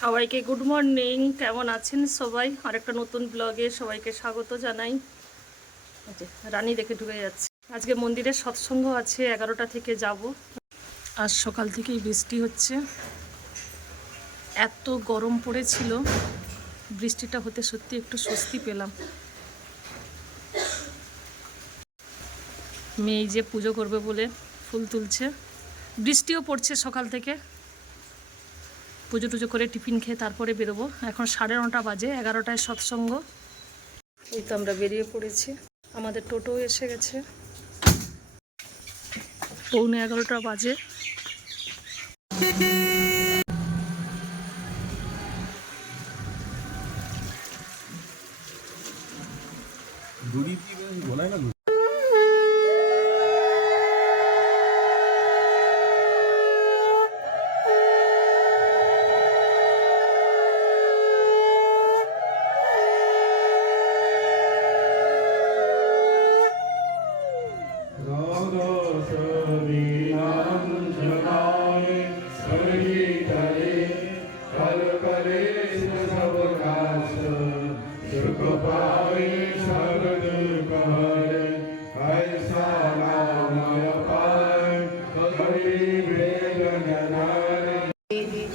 সবাইকে good morning. কেমন আছেন সবাই? আরেকটা নতুন ব্লগে সবাইকে স্বাগত জানাই। রানী দেখে ঢুকে যাচ্ছে। আজকে মন্দিরে সৎসঙ্গ আছে, 11টা থেকে যাব। আজ সকাল থেকেই বৃষ্টি হচ্ছে, এত গরম পড়েছিল, বৃষ্টিটা হতে সত্যি একটু স্বস্তি পেলাম। মেয়ে যে পুজো করবে বলে ফুল তুলছে, বৃষ্টিও পড়ছে সকাল থেকে। পুজো টুজো করে টিফিন খেয়ে তারপরে বেরোবো। এখন 9:30 বাজে, 11টায় সৎসঙ্গ। এই তো আমরা বেরিয়ে পড়েছি, আমাদের টোটো এসে গেছে। 11:15 বাজে।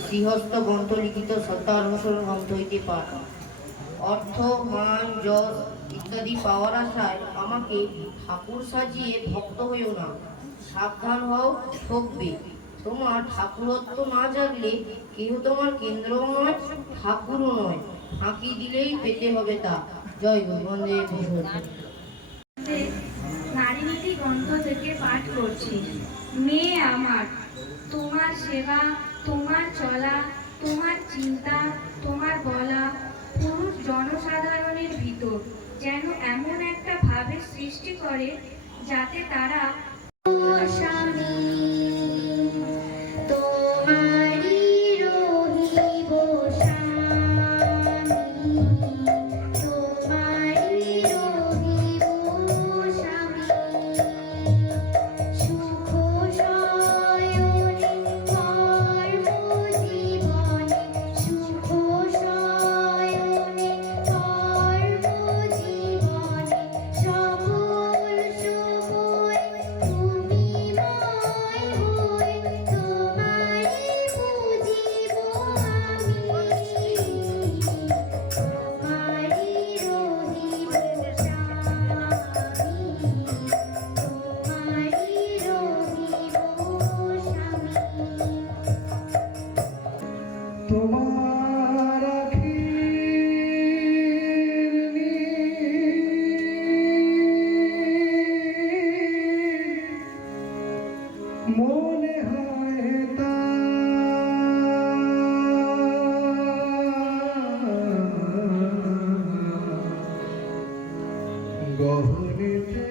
শ্রীহস্ত গ্রন্থ লিখিত সত্যানুসরণ গ্রন্থ হইতে পাঠ। অর্থ, মান, যশ ইত্যাদি পাওয়ার আশায় আমাকে ঠাকুর সাজিয়ে ভক্ত হইও না। সাবধান হও, ঠকবে। তোমার ঠাকুরত্ব না জাগলে কেহ তোমার কেন্দ্রও নয়, ঠাকুরও নয়। ফাঁকি দিলেই পেতে হবে তা। জয় গুরু। বন্দে গুরু। নারীনীতি গ্রন্থ থেকে পাঠ করছি। মেয়ে আমার, তোমার সেবা, তোমার চলা, তোমার চিন্তা, তোমার বলা পুরুষ জনসাধারণের ভিতর যেন এমন একটা ভাবের সৃষ্টি করে যাতে তারা স্বামী মনে হয় তা গহনেতে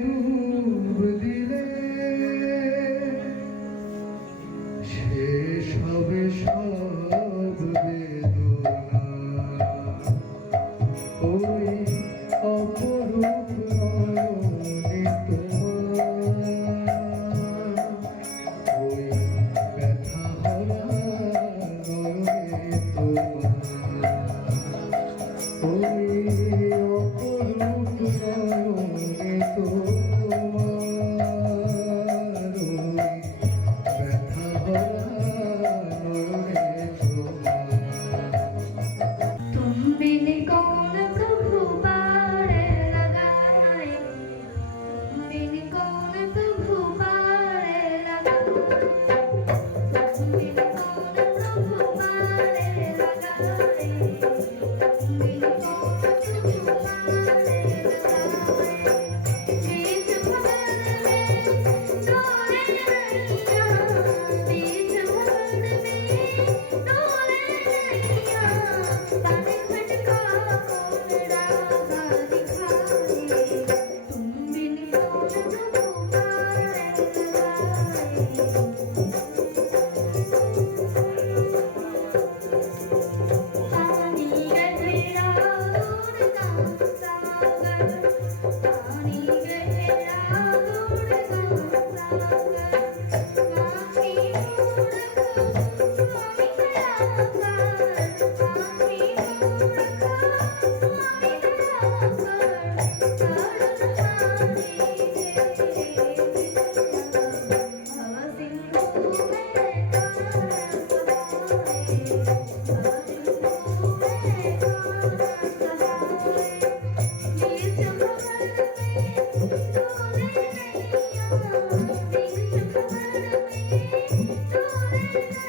ডুব দিলে শেষ হবে সব বেদনা। ওই অপরূপ নয়নে তোমার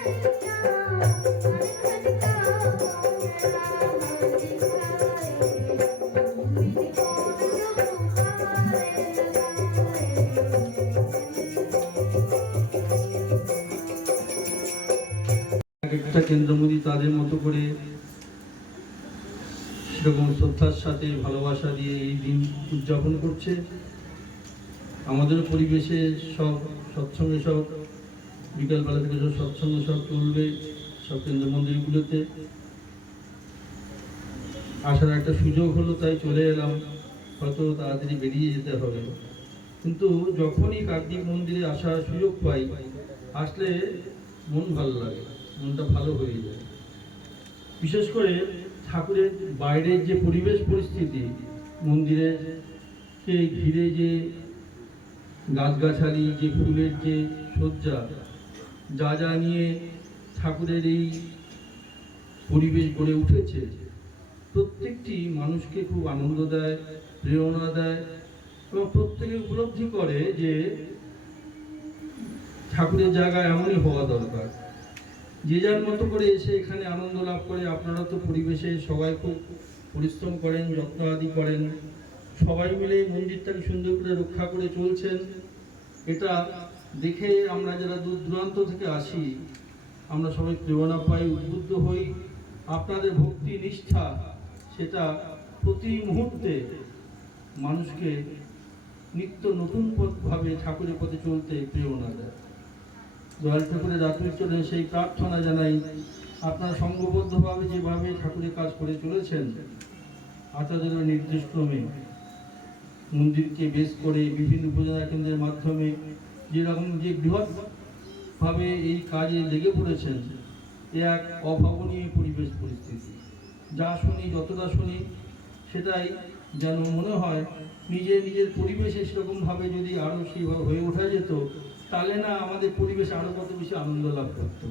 একটা কেন্দ্রমোদী তাদের মতো করে সেরকম শ্রদ্ধার সাথে ভালোবাসা দিয়ে এই দিন উদযাপন করছে। আমাদের পরিবেশে সব সৎসঙ্গে সব বিকালবেলা থেকে সব সৎসঙ্গ সব চলবে সব কেন্দ্র মন্দিরগুলোতে। আসার একটা সুযোগ হলো তাই চলে এলাম, হয়তো তাড়াতাড়ি বেরিয়ে যেতে হবে, কিন্তু যখনই কাকদ্বীপ মন্দিরে আসার সুযোগ পাই, আসলে মন ভালো লাগে, মনটা ভালো হয়ে যায়। বিশেষ করে ঠাকুরের বাইরের যে পরিবেশ পরিস্থিতি, মন্দিরেরকে ঘিরে যে গাছগাছালি, যে ফুলের যে সজ্জা, যা যা নিয়ে ঠাকুরের এই পরিবেশ গড়ে উঠেছে, প্রত্যেকটি মানুষকে খুব আনন্দ দেয়, প্রেরণা দেয় এবং প্রত্যেকে উপলব্ধি করে যে ঠাকুরের জায়গা এমনই হওয়া দরকার। যে যার মতো করে এসে এখানে আনন্দ লাভ করে। আপনারা তো পরিবেশে সবাই খুব পরিশ্রম করেন, যত্ন আদি করেন, সবাই মিলে মন্দিরটাকে সুন্দর করে রক্ষা করে চলছেন। এটা দেখে আমরা যারা দূর দূরান্ত থেকে আসি, আমরা সবাই প্রেরণা পাই, উদ্বুদ্ধ হই। আপনাদের ভক্তি নিষ্ঠা সেটা প্রতি মুহূর্তে মানুষকে নিত্য নতুন ভাবে ঠাকুরের পথে চলতে প্রেরণা দেয়। দয়াল ঠাকুরের রাত্রিচরণে সেই প্রার্থনা জানাই, আপনারা সংঘবদ্ধভাবে যেভাবে ঠাকুরের কাজ করে চলেছেন, আচার্যদের নির্দেশক্রমে মন্দিরকে বেশ করে বিভিন্ন উপজেলা কেন্দ্রের মাধ্যমে যেরকম যে বৃহৎভাবে এই কাজে লেগে পড়েছেন, এ এক অভাবনীয় পরিবেশ পরিস্থিতি। যা শুনি, যতটা শুনি, সেটাই যেন মনে হয় নিজের পরিবেশে সেরকমভাবে যদি আরও সেইভাবে হয়ে ওঠা যেত, তাহলে না আমাদের পরিবেশ আরো কত বেশি আনন্দ লাভ করত।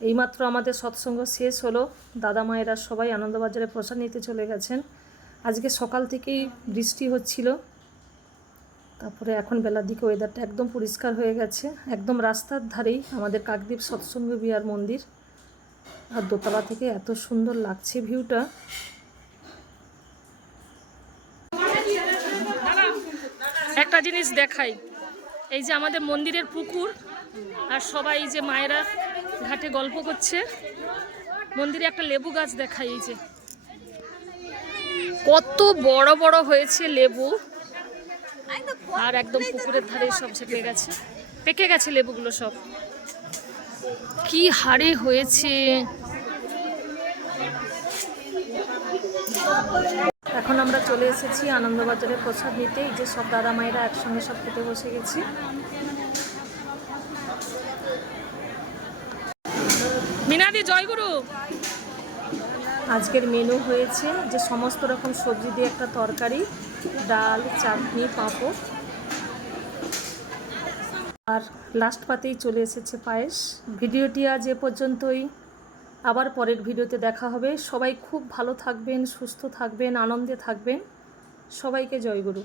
এইমাত্র আমাদের সৎসঙ্গ শেষ হলো। দাদা মায়েরা সবাই আনন্দবাজারে প্রসাদ নিতে চলে গেছেন। আজকে সকাল থেকেই বৃষ্টি হচ্ছিল, তারপরে এখন বেলার দিকে ওয়েদারটা একদম পরিষ্কার হয়ে গেছে। একদম রাস্তার ধারেই আমাদের কাকদ্বীপ সৎসঙ্গ বিহার মন্দির। আর দোতলা থেকে এত সুন্দর লাগছে ভিউটা। একটা জিনিস দেখাই, এই যে আমাদের মন্দিরের পুকুর, আর সবাই এই যে মায়েরা ঘাটে গল্প করছে। মন্দিরে একটা লেবু গাছ দেখাই, এই যে কত বড় বড় হয়েছে লেবু, আর একদম পুকুরের ধারে সব ঝেঁপে গেছে, পেকে গেছে লেবুগুলো সব, কি হারে হয়েছে। এখন আমরা চলে এসেছি আনন্দবাজারে প্রসাদ নিতে। এই যে সব দাদা মায়েরা একসঙ্গে সব খেতে বসে গেছি। মিনাদি জয়গুরু। আজকের মেনু হয়েছে যে সমস্ত রকম সবজি দিয়ে একটা তরকারি, ডাল, চাটনি, পাঁপড়, আর লাস্ট পাতেই চলে এসেছে পায়েস। ভিডিওটি আজ এ পর্যন্তই, আবার পরের ভিডিওতে দেখা হবে। সবাই খুব ভালো থাকবেন, সুস্থ থাকবেন, আনন্দে থাকবেন। সবাইকে জয়গুরু।